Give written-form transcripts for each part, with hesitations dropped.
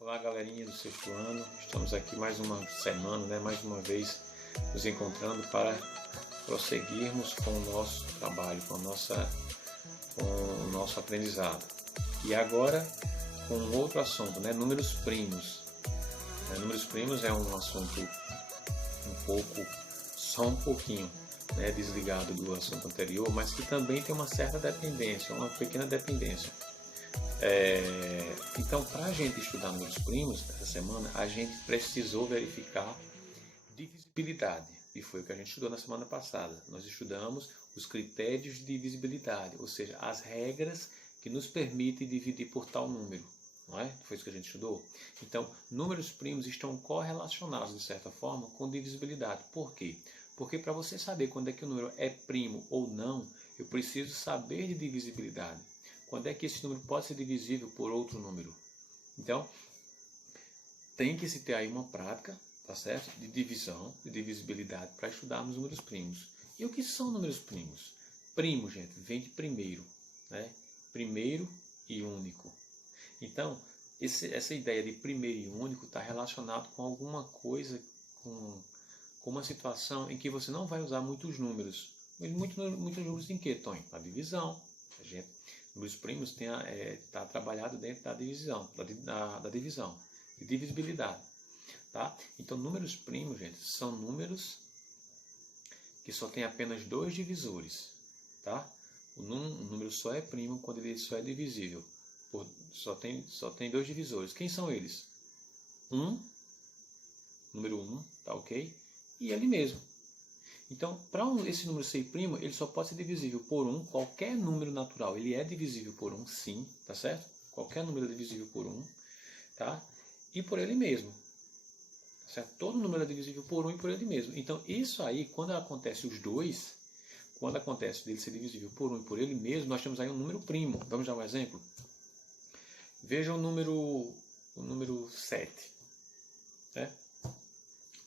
Olá, galerinha do sexto ano, estamos aqui mais uma semana, mais uma vez nos encontrando para prosseguirmos com o nosso trabalho, com o nosso aprendizado. E agora com outro assunto, números primos. Números primos é um assunto só um pouquinho desligado do assunto anterior, mas que também tem uma certa dependência, uma pequena dependência. Então, para a gente estudar números primos essa semana, a gente precisou verificar divisibilidade, e foi o que a gente estudou na semana passada. Nós estudamos os critérios de divisibilidade, ou seja, as regras que nos permitem dividir por tal número. Não é? Foi isso que a gente estudou? Então, números primos estão correlacionados, de certa forma, com divisibilidade. Por quê? Porque para você saber quando é que o número é primo ou não, eu preciso saber de divisibilidade. Quando é que esse número pode ser divisível por outro número? Então, tem que se ter aí uma prática, tá certo? De divisão, de divisibilidade, para estudarmos números primos. E o que são números primos? Primo, gente, vem de primeiro, primeiro e único. Então, essa ideia de primeiro e único está relacionado com alguma coisa, com uma situação em que você não vai usar muitos números. Muitos números em que, Tony? Na divisão. Números primos está trabalhado dentro da divisão, da divisão, de divisibilidade. Tá? Então, números primos, gente, são números que só tem apenas dois divisores. Tá? O número só é primo quando ele só é divisível. Só tem dois divisores. Quem são eles? Número 1, tá ok? E ele mesmo. Então, para esse número ser primo, ele só pode ser divisível por 1. Qualquer número natural, ele é divisível por 1, sim, tá certo? Qualquer número é divisível por 1, tá? E por ele mesmo. Tá certo? Todo número é divisível por 1 e por ele mesmo. Então, isso aí, quando acontece os dois, quando acontece dele ser divisível por 1 e por ele mesmo, nós temos aí um número primo. Vamos dar um exemplo? Veja o número 7.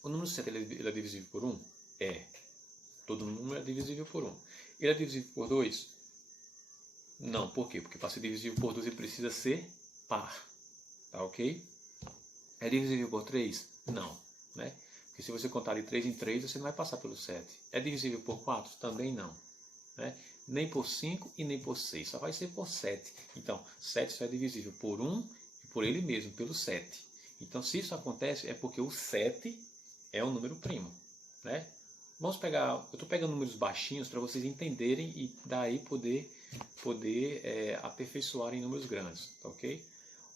O número 7 ele é divisível por 1? É. Todo número é divisível por 1. Ele é divisível por 2? Não. Por quê? Porque para ser divisível por 2 ele precisa ser par. Tá ok? É divisível por 3? Não. Porque se você contar de 3 em 3, você não vai passar pelo 7. É divisível por 4? Também não. Nem por 5 e nem por 6. Só vai ser por 7. Então, 7 só é divisível por 1 e por ele mesmo, pelo 7. Então, se isso acontece, é porque o 7 é um número primo. Vamos pegar, eu estou pegando números baixinhos para vocês entenderem e daí poder aperfeiçoar em números grandes, tá ok?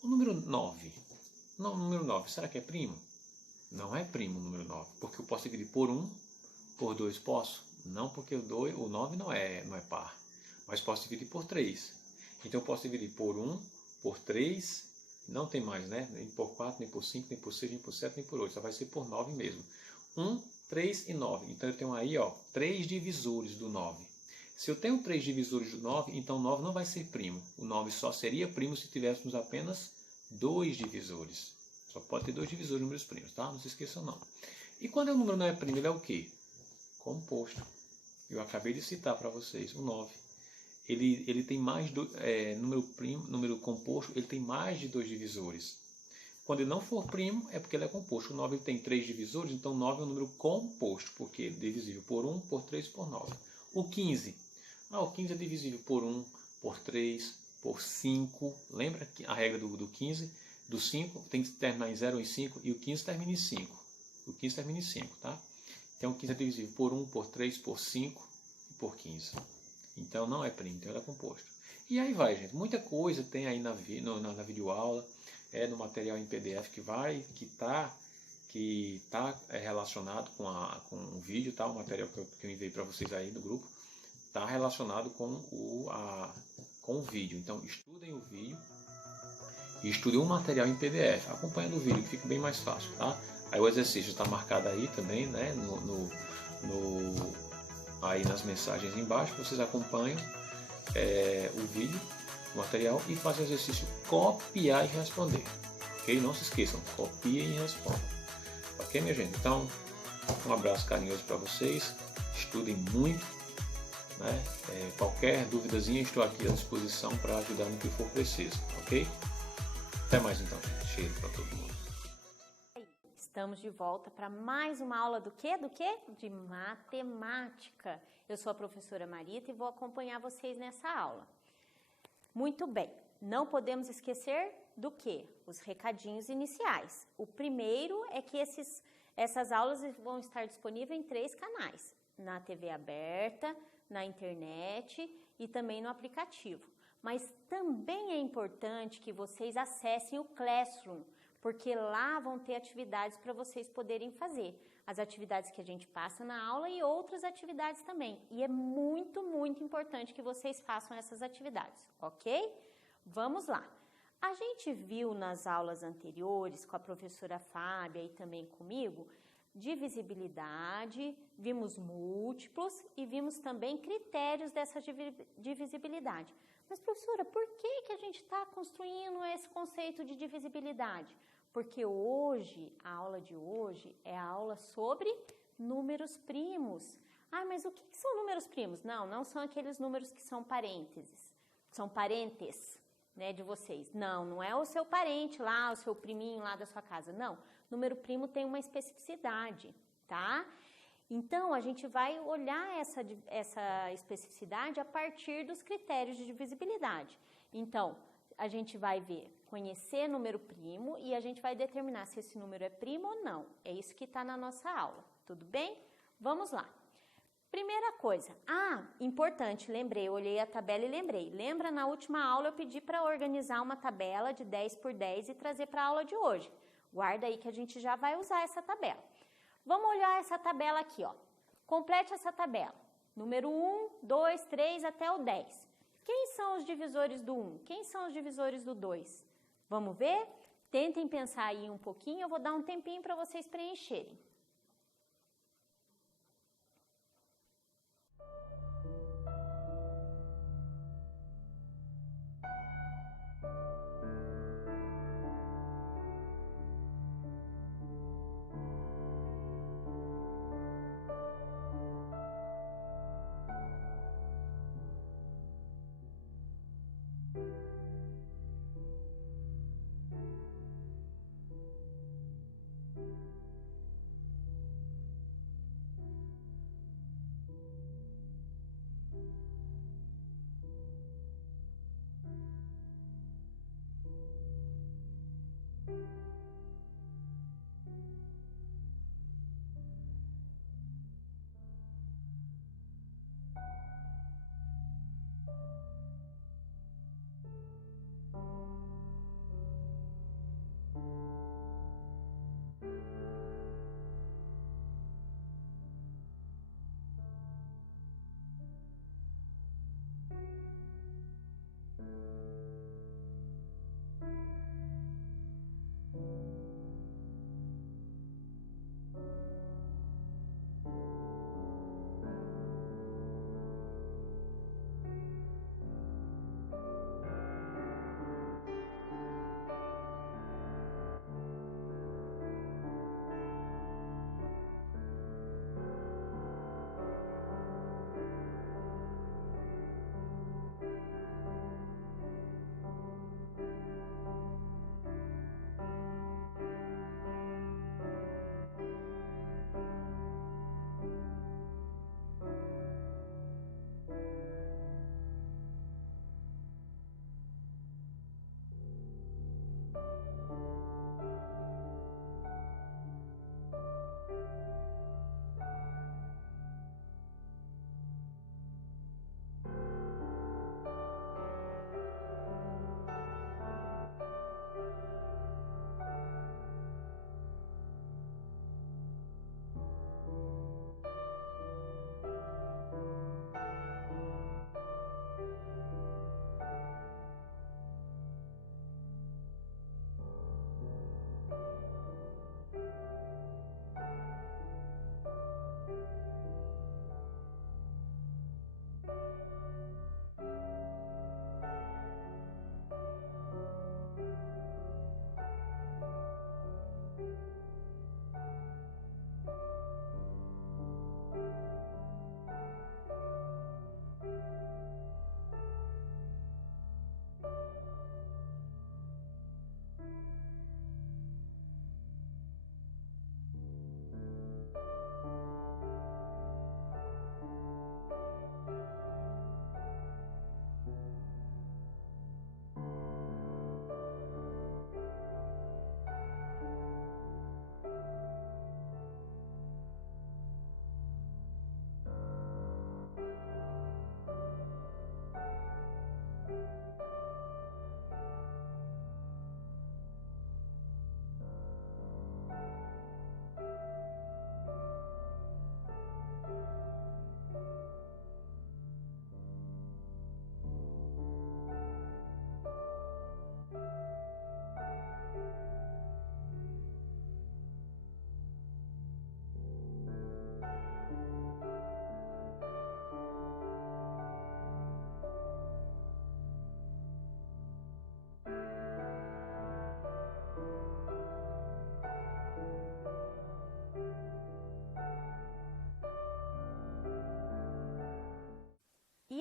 O número 9. Não, o número 9, será que é primo? Não é primo o número 9, porque eu posso dividir por 1, por 2 posso? Não, porque o 9 não é par, mas posso dividir por 3. Então eu posso dividir por 1, por 3, não tem mais, nem por 4, nem por 5, nem por 6, nem por 7, nem por 8, só vai ser por 9 mesmo. 1, 3 e 9. Então eu tenho aí 3 divisores do 9. Se eu tenho 3 divisores do 9, então o 9 não vai ser primo. O 9 só seria primo se tivéssemos apenas 2 divisores. Só pode ter 2 divisores números primos, tá? Não se esqueçam não. E quando o número não é primo, ele é o quê? Composto. Eu acabei de citar para vocês o 9. Ele tem mais número composto, ele tem mais de 2 divisores. Quando ele não for primo, é porque ele é composto. O 9 ele tem 3 divisores, então 9 é um número composto, porque ele é divisível por 1, por 3 e por 9. O 15. O 15 é divisível por 1, por 3, por 5. Lembra a regra do 15? Do 5 tem que terminar em 0 ou em 5, e o 15 termina em 5. O 15 termina em 5, tá? Então o 15 é divisível por 1, por 3, por 5 e por 15. Então não é primo, então ele é composto. E aí vai, gente. Muita coisa tem aí na videoaula. No material em PDF que está relacionado com o vídeo, tá? O material que eu enviei para vocês aí do grupo está relacionado com o vídeo. Então estudem o vídeo e estudem o material em PDF. Acompanhando o vídeo que fica bem mais fácil, tá? Aí o exercício está marcado aí também, aí nas mensagens embaixo. Vocês acompanham o vídeo, o material, e fazem o exercício copiar e responder. Ok? Não se esqueçam, copiem e respondam. Ok, minha gente? Então, um abraço carinhoso para vocês. Estudem muito, né? Qualquer duvidazinha, estou aqui à disposição para ajudar no que for preciso, ok? Até mais então, gente. Cheiro para todo mundo. Estamos de volta para mais uma aula do quê? De matemática. Eu sou a professora Marita e vou acompanhar vocês nessa aula. Muito bem, não podemos esquecer do quê? Os recadinhos iniciais. O primeiro é que essas aulas vão estar disponíveis em 3 canais. Na TV aberta, na internet e também no aplicativo. Mas também é importante que vocês acessem o Classroom, porque lá vão ter atividades para vocês poderem fazer. As atividades que a gente passa na aula e outras atividades também. E é muito, muito importante que vocês façam essas atividades, ok? Vamos lá. A gente viu nas aulas anteriores, com a professora Fábia e também comigo, divisibilidade, vimos múltiplos e vimos também critérios dessa divisibilidade. Mas, professora, por que a gente está construindo esse conceito de divisibilidade? Porque hoje, a aula de hoje é a aula sobre números primos. Ah, mas o que são números primos? Não são aqueles números que são parênteses. São parentes, né, de vocês. Não é o seu parente lá, o seu priminho lá da sua casa. Não, número primo tem uma especificidade, tá? Então, a gente vai olhar essa especificidade a partir dos critérios de divisibilidade. Então, a gente vai conhecer número primo e a gente vai determinar se esse número é primo ou não. É isso que está na nossa aula, tudo bem? Vamos lá. Primeira coisa, importante, lembrei, eu olhei a tabela e lembrei. Lembra, na última aula eu pedi para organizar uma tabela de 10 por 10 e trazer para a aula de hoje. Guarda aí que a gente já vai usar essa tabela. Vamos olhar essa tabela aqui, ó. Complete essa tabela. Número 1, 2, 3 até o 10. Quem são os divisores do 1? Quem são os divisores do 2? Vamos ver? Tentem pensar aí um pouquinho, eu vou dar um tempinho para vocês preencherem.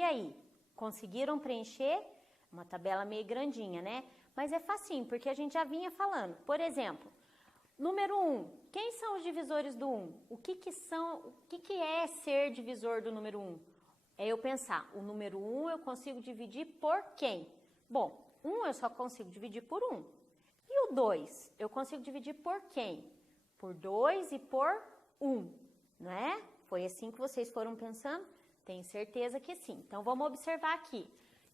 aí? Conseguiram preencher? Uma tabela meio grandinha, né? Mas é facinho, porque a gente já vinha falando. Por exemplo, número 1. Quem são os divisores do 1? O que é ser divisor do número 1? É eu pensar, o número 1 eu consigo dividir por quem? Bom, 1 eu só consigo dividir por 1. E o 2? Eu consigo dividir por quem? Por 2 e por 1, não é? Foi assim que vocês foram pensando? Tenho certeza que sim. Então, vamos observar aqui.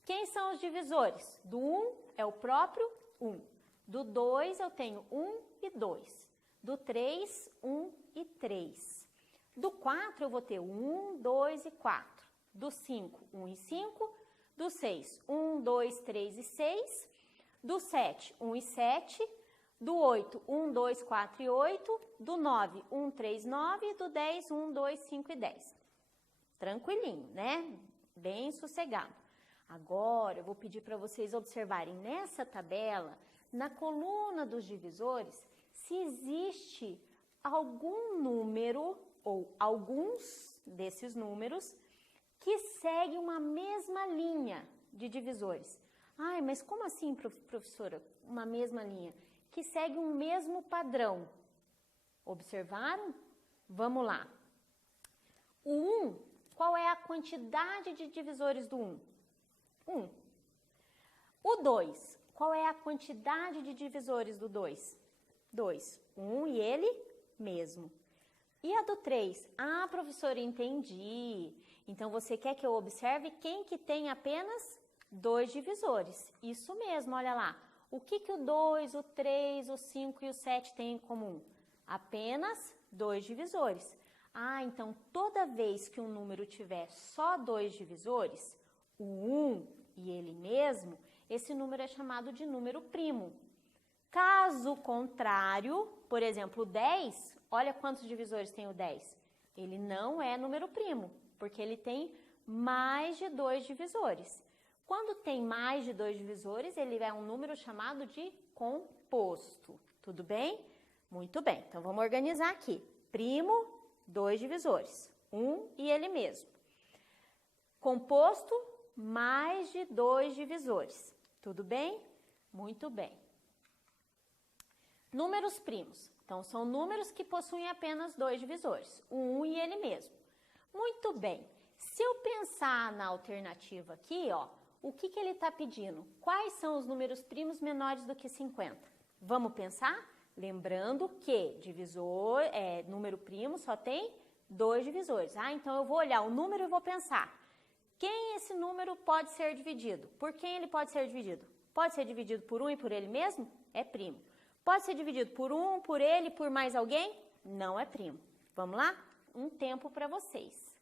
Quem são os divisores? Do 1 é o próprio 1. Do 2 eu tenho 1 e 2. Do 3, 1 e 3. Do 4 eu vou ter 1, 2 e 4. Do 5, 1 e 5. Do 6, 1, 2, 3 e 6. Do 7, 1 e 7. Do 8, 1, 2, 4 e 8. Do 9, 1, 3, 9. E do 10, 1, 2, 5 e 10. Tranquilinho, né? Bem sossegado. Agora, eu vou pedir para vocês observarem nessa tabela, na coluna dos divisores, se existe algum número ou alguns desses números que seguem uma mesma linha de divisores. Ai, mas como assim, professora, uma mesma linha? Que segue um mesmo padrão. Observaram? Vamos lá. O 1, qual é a quantidade de divisores do 1? 1. O 2, qual é a quantidade de divisores do 2? 2. 1 e ele mesmo. E a do 3? Ah, professora, entendi. Então, você quer que eu observe quem que tem apenas 2 divisores. Isso mesmo, olha lá. O que o 2, o 3, o 5 e o 7 têm em comum? Apenas 2 divisores. Ah, então, toda vez que um número tiver só 2 divisores, o 1 e ele mesmo, esse número é chamado de número primo. Caso contrário, por exemplo, o 10, olha quantos divisores tem o 10. Ele não é número primo, porque ele tem mais de 2 divisores. Quando tem mais de 2 divisores, ele é um número chamado de composto. Tudo bem? Muito bem. Então, vamos organizar aqui. Primo, 2 divisores. 1 e ele mesmo. Composto, mais de 2 divisores. Tudo bem? Muito bem. Números primos. Então, são números que possuem apenas 2 divisores. O 1 e ele mesmo. Muito bem. Se eu pensar na alternativa aqui, ó, o que ele está pedindo? Quais são os números primos menores do que 50? Vamos pensar? Lembrando que número primo só tem 2 divisores. Ah, então eu vou olhar o número e vou pensar. Quem esse número pode ser dividido? Por quem ele pode ser dividido? Pode ser dividido por 1 e por ele mesmo? É primo. Pode ser dividido por 1, por ele, por mais alguém? Não é primo. Vamos lá? Um tempo para vocês.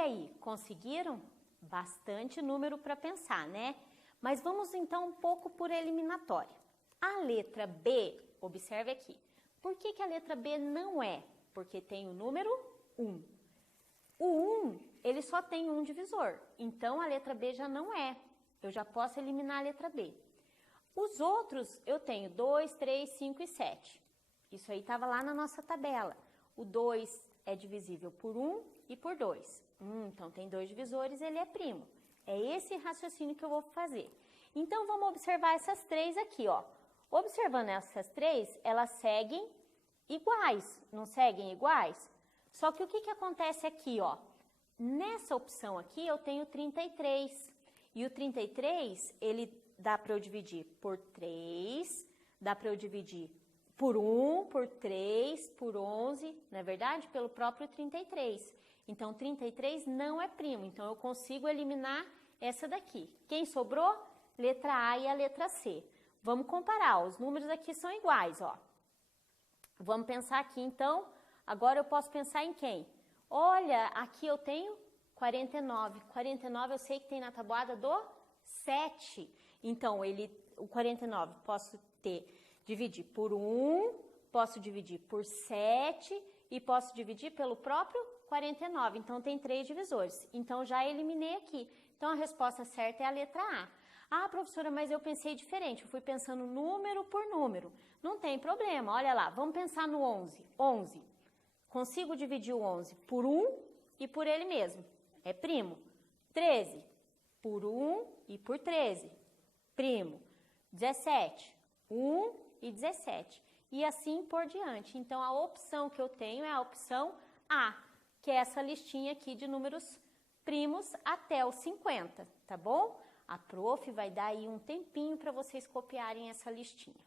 aí, conseguiram? Bastante número para pensar, né? Mas vamos então um pouco por eliminatória. A letra B, observe aqui. Por que a letra B não é? Porque tem o número 1. O 1, ele só tem um divisor, então a letra B já não é. Eu já posso eliminar a letra B. Os outros, eu tenho 2, 3, 5 e 7. Isso aí estava lá na nossa tabela. O 2 é divisível por 1 e por 2. Então tem 2 divisores, ele é primo. É esse raciocínio que eu vou fazer. Então vamos observar essas 3 aqui, ó. Observando essas 3, elas seguem iguais, não seguem iguais? Só que o que acontece aqui, ó? Nessa opção aqui eu tenho 33. E o 33, ele dá para eu dividir por 3, dá para eu dividir por 1, por 3, por 11, não é verdade? Pelo próprio 33. Então, 33 não é primo, então eu consigo eliminar essa daqui. Quem sobrou? Letra A e a letra C. Vamos comparar, os números aqui são iguais, ó. Vamos pensar aqui, então, agora eu posso pensar em quem? Olha, aqui eu tenho 49. 49 eu sei que tem na tabuada do 7. Então, o 49 posso dividir por 1, posso dividir por 7 e posso dividir pelo próprio 49. Então, tem 3 divisores. Então, já eliminei aqui. Então, a resposta certa é a letra A. Ah, professora, mas eu pensei diferente. Eu fui pensando número por número. Não tem problema, olha lá. Vamos pensar no 11. 11. Consigo dividir o 11 por 1 e por ele mesmo. É primo. 13 por 1 e por 13. Primo. 17. 1 e 17. E assim por diante. Então, a opção que eu tenho é a opção A, que é essa listinha aqui de números primos até os 50, tá bom? A prof vai dar aí um tempinho para vocês copiarem essa listinha.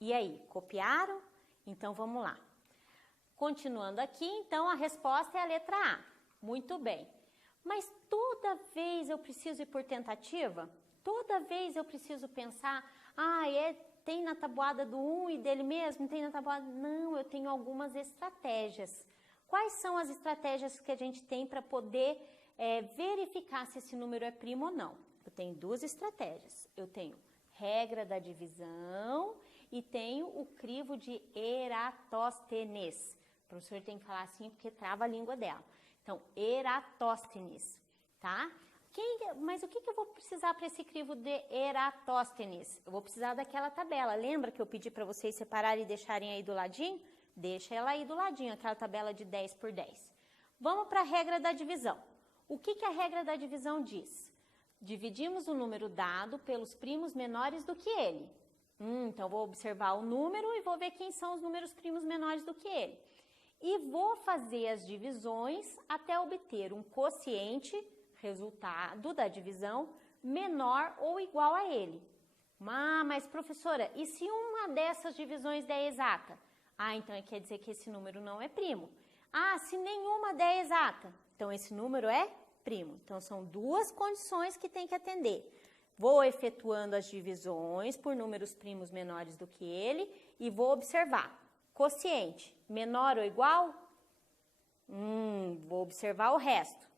E aí, copiaram? Então, vamos lá. Continuando aqui, então, a resposta é a letra A. Muito bem. Mas toda vez eu preciso ir por tentativa? Toda vez eu preciso pensar, tem na tabuada do 1 e dele mesmo? Tem na tabuada... Não, eu tenho algumas estratégias. Quais são as estratégias que a gente tem para poder verificar se esse número é primo ou não? Eu tenho duas estratégias. Eu tenho regra da divisão e tenho o crivo de Eratóstenes. O professor tem que falar assim porque trava a língua dela. Então, Eratóstenes, tá? Mas o que eu vou precisar para esse crivo de Eratóstenes? Eu vou precisar daquela tabela. Lembra que eu pedi para vocês separarem e deixarem aí do ladinho? Deixa ela aí do ladinho, aquela tabela de 10 por 10. Vamos para a regra da divisão. O que a regra da divisão diz? Dividimos o número dado pelos primos menores do que ele. Então, vou observar o número e vou ver quem são os números primos menores do que ele. E vou fazer as divisões até obter um quociente, resultado da divisão, menor ou igual a ele. Mas professora, e se uma dessas divisões der exata? Então quer dizer que esse número não é primo. Se nenhuma der exata, então esse número é primo. Então são duas condições que tem que atender. Vou efetuando as divisões por números primos menores do que ele e vou observar. Quociente, menor ou igual? Vou observar o resto.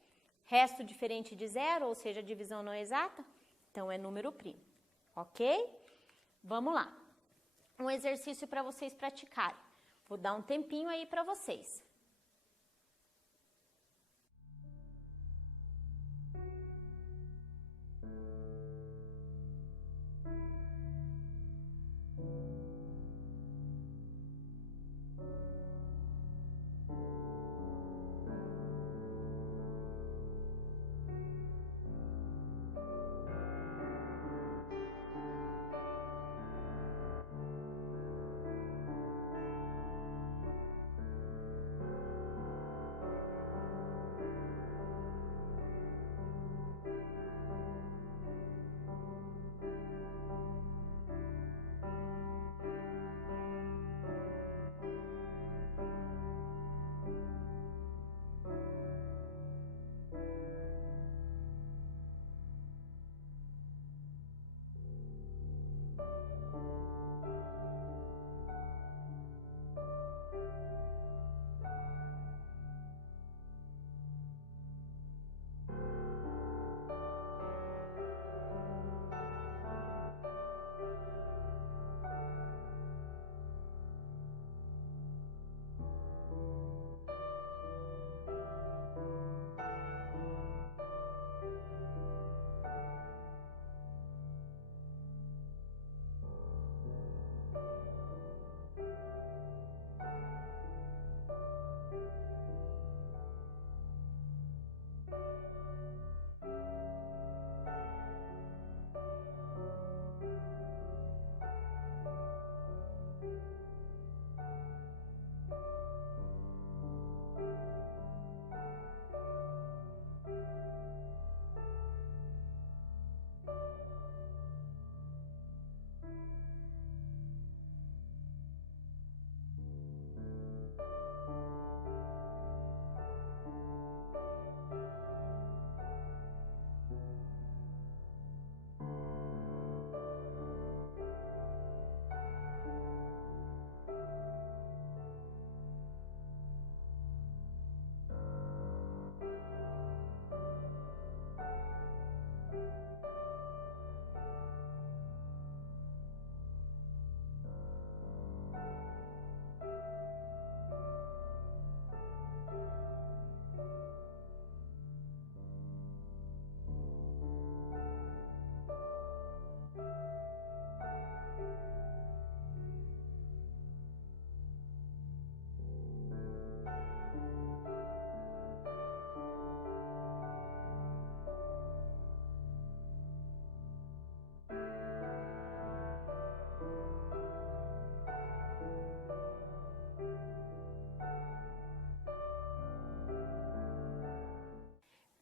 Resto diferente de zero, ou seja, divisão não exata? Então, é número primo. Ok? Vamos lá. Um exercício para vocês praticarem. Vou dar um tempinho aí para vocês.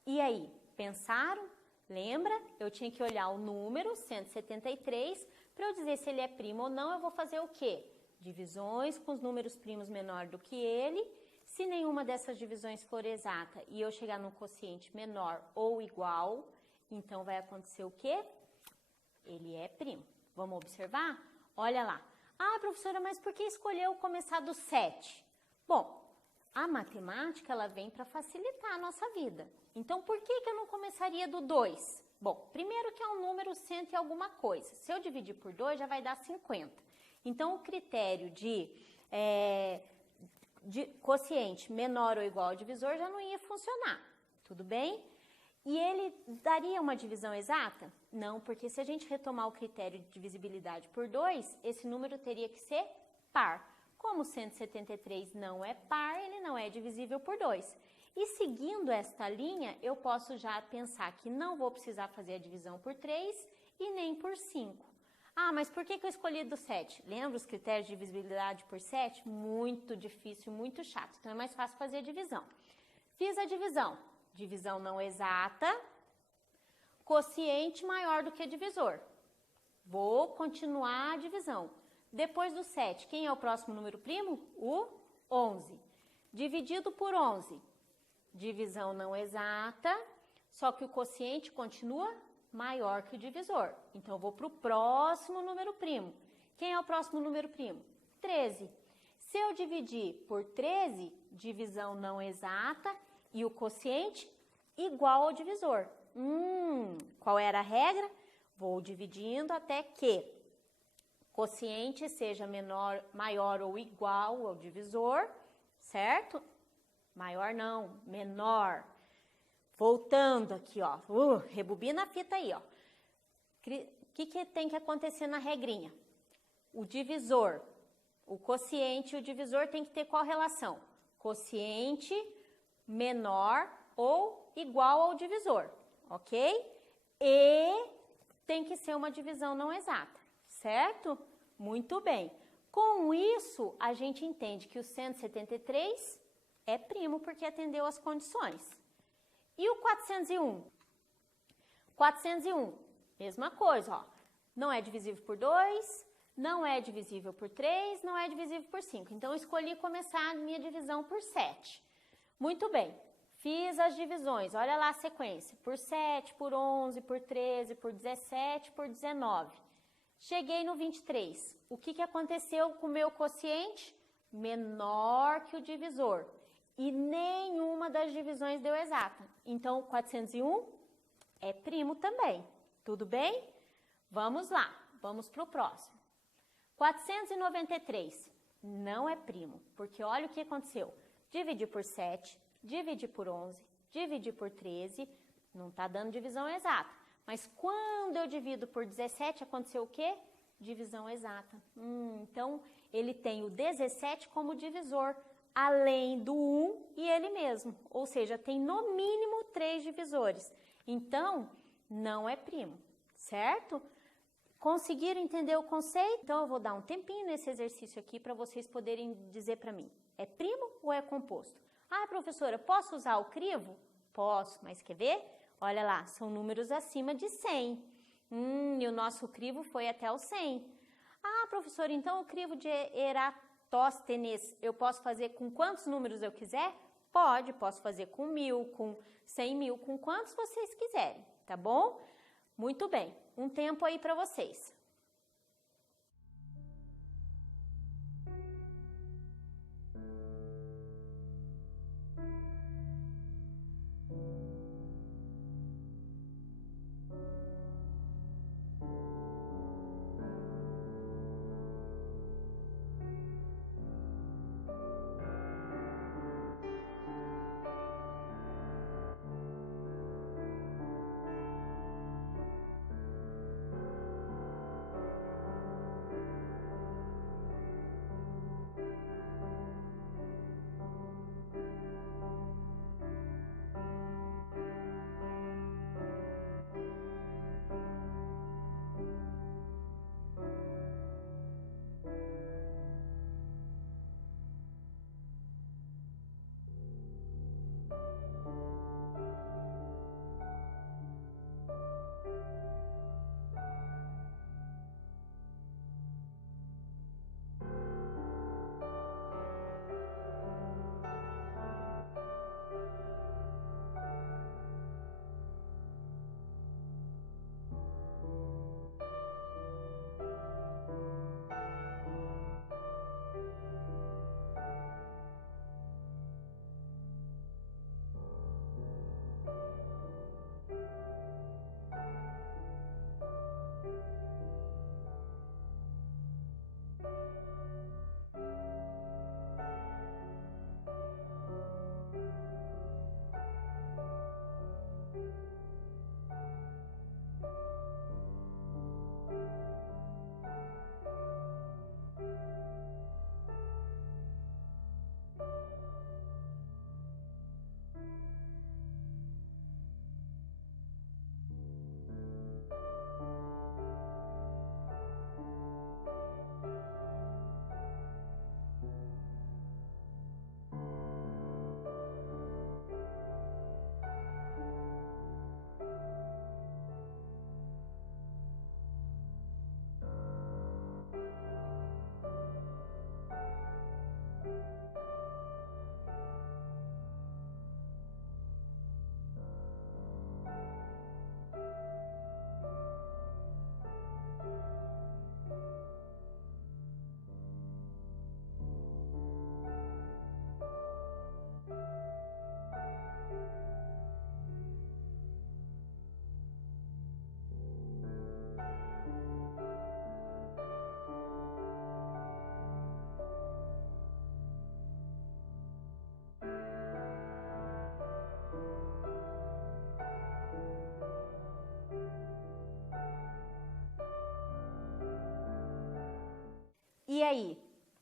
E aí, pensaram? Lembra? Eu tinha que olhar o número 173 Para eu dizer se ele é primo ou não, eu vou fazer o quê? Divisões com os números primos menor do que ele. Se nenhuma dessas divisões for exata e eu chegar num quociente menor ou igual, então vai acontecer o quê? Ele é primo. Vamos observar? Olha lá. Ah, professora, mas por que escolheu começar do 7? Bom, a matemática ela vem para facilitar a nossa vida. Então, por que eu não começaria do 2? Bom, primeiro que é um número cento e alguma coisa. Se eu dividir por 2, já vai dar 50. Então, o critério de quociente menor ou igual ao divisor já não ia funcionar. Tudo bem? E ele daria uma divisão exata? Não, porque se a gente retomar o critério de divisibilidade por 2, esse número teria que ser par. Como 173 não é par, ele não é divisível por 2. E seguindo esta linha, eu posso já pensar que não vou precisar fazer a divisão por 3 e nem por 5. Ah, mas por que eu escolhi do 7? Lembra os critérios de divisibilidade por 7? Muito difícil, muito chato. Então é mais fácil fazer a divisão. Fiz a divisão. Divisão não exata, quociente maior do que divisor. Vou continuar a divisão. Depois do 7, quem é o próximo número primo? O 11. Dividido por 11. Divisão não exata, só que o quociente continua maior que o divisor. Então, eu vou para o próximo número primo. Quem é o próximo número primo? 13. Se eu dividir por 13, divisão não exata e o quociente igual ao divisor. Qual era a regra? Vou dividindo até que quociente seja maior ou igual ao divisor, certo? Maior não, menor. Voltando aqui, ó. Rebobina a fita aí, ó. O que tem que acontecer na regrinha? O divisor, o quociente e o divisor tem que ter qual relação? Quociente menor ou igual ao divisor, ok? E tem que ser uma divisão não exata, certo? Muito bem. Com isso, a gente entende que o 173 é primo porque atendeu às condições. E o 401? 401, mesma coisa, ó. Não é divisível por 2, não é divisível por 3, não é divisível por 5. Então, eu escolhi começar a minha divisão por 7. Muito bem, fiz as divisões, olha lá a sequência. Por 7, por 11, por 13, por 17, por 19. Cheguei no 23. O que aconteceu com o meu quociente? Menor que o divisor. E nenhuma das divisões deu exata. Então, 401 é primo também. Tudo bem? Vamos lá, vamos para o próximo. 493 não é primo, porque olha o que aconteceu. Dividir por 7, dividir por 11, dividir por 13, não está dando divisão exata. Mas quando eu divido por 17, aconteceu o quê? Divisão exata. Então, ele tem o 17 como divisor, além do 1 e ele mesmo. Ou seja, tem no mínimo 3 divisores. Então, não é primo, certo? Conseguiram entender o conceito? Então, eu vou dar um tempinho nesse exercício aqui para vocês poderem dizer para mim. É primo ou é composto? Ah, professora, posso usar o crivo? Posso, mas quer ver? Olha lá, são números acima de 100. E o nosso crivo foi até o 100. Ah, professora, então o crivo de Eratóstenes eu posso fazer com quantos números eu quiser? Pode, posso fazer com 1000, com 100 mil, com quantos vocês quiserem, tá bom? Muito bem, um tempo aí para vocês.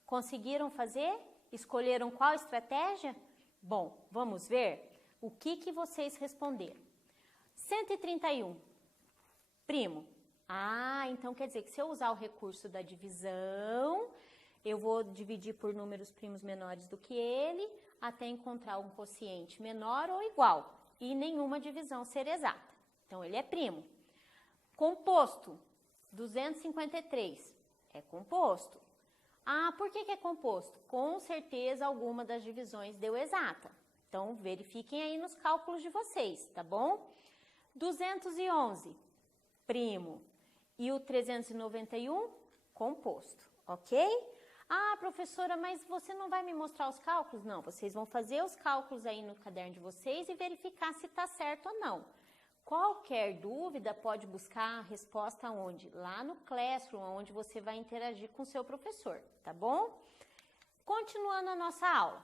Conseguiram fazer? Escolheram qual estratégia? Bom, vamos ver o que vocês responderam. 131, primo. Então quer dizer que se eu usar o recurso da divisão, eu vou dividir por números primos menores do que ele, até encontrar um quociente menor ou igual, e nenhuma divisão ser exata. Então, ele é primo. Composto, 253, é composto. Por que é composto? Com certeza alguma das divisões deu exata. Então, verifiquem aí nos cálculos de vocês, tá bom? 211, primo. E o 391, composto, ok? Professora, mas você não vai me mostrar os cálculos? Não, vocês vão fazer os cálculos aí no caderno de vocês e verificar se está certo ou não. Qualquer dúvida pode buscar a resposta onde? Lá no Classroom, onde você vai interagir com o seu professor, tá bom? Continuando a nossa aula.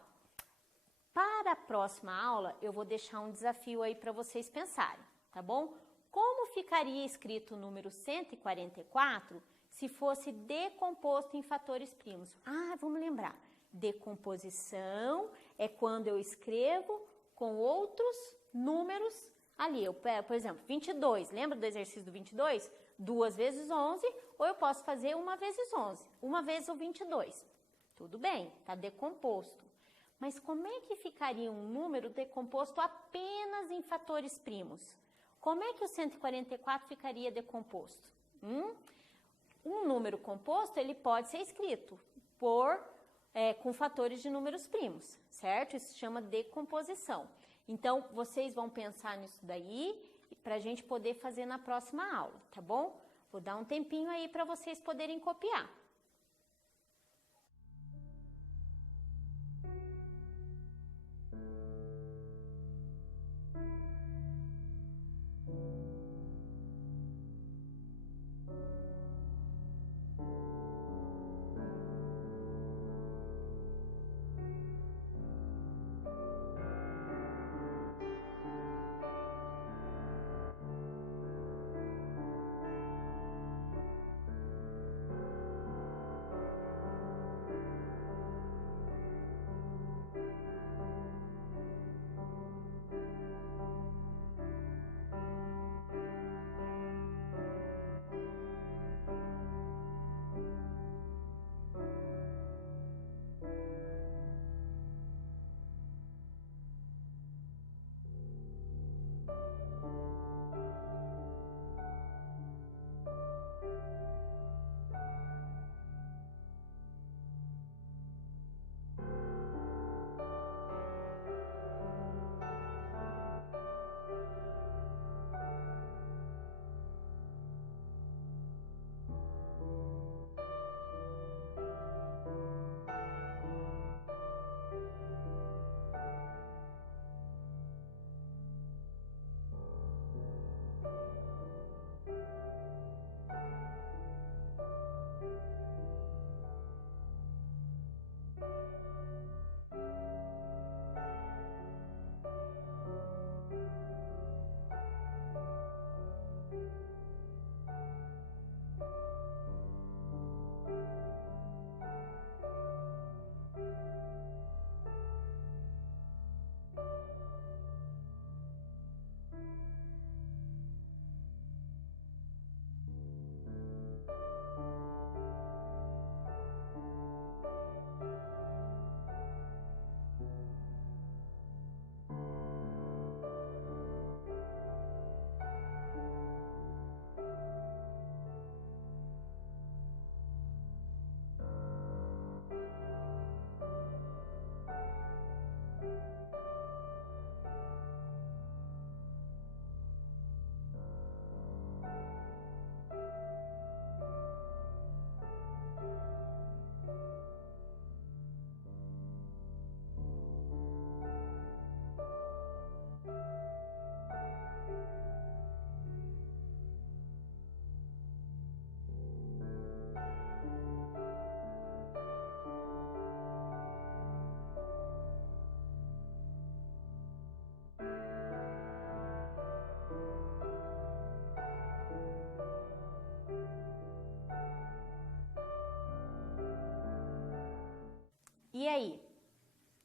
Para a próxima aula, eu vou deixar um desafio aí para vocês pensarem, tá bom? Como ficaria escrito o número 144 se fosse decomposto em fatores primos? Vamos lembrar. Decomposição é quando eu escrevo com outros números ali. Por exemplo, 22. Lembra do exercício do 22? 2 vezes 11, ou eu posso fazer 1 vezes 11. 1 vezes o 22. Tudo bem, está decomposto. Mas como é que ficaria um número decomposto apenas em fatores primos? Como é que o 144 ficaria decomposto? Um número composto, ele pode ser escrito com fatores de números primos, certo? Isso se chama decomposição. Então, vocês vão pensar nisso daí para a gente poder fazer na próxima aula, tá bom? Vou dar um tempinho aí para vocês poderem copiar.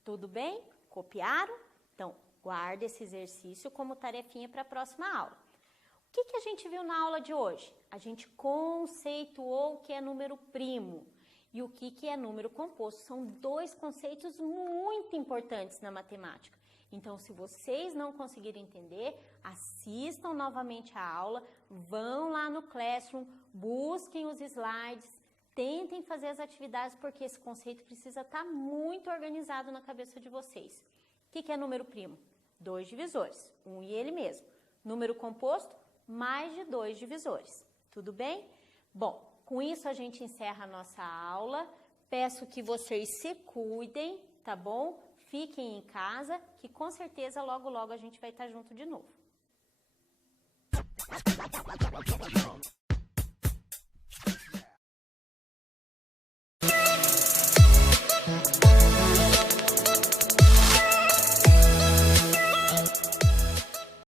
Tudo bem? Copiaram? Então, guarda esse exercício como tarefinha para a próxima aula. O que a gente viu na aula de hoje? A gente conceituou o que é número primo e o que é número composto. São dois conceitos muito importantes na matemática. Então, se vocês não conseguirem entender, assistam novamente a aula, vão lá no Classroom, busquem os slides, tentem fazer as atividades, porque esse conceito precisa estar muito organizado na cabeça de vocês. O que é número primo? 2 divisores, 1 e ele mesmo. Número composto, mais de 2 divisores. Tudo bem? Bom, com isso a gente encerra a nossa aula. Peço que vocês se cuidem, tá bom? Fiquem em casa, que com certeza logo a gente vai estar junto de novo.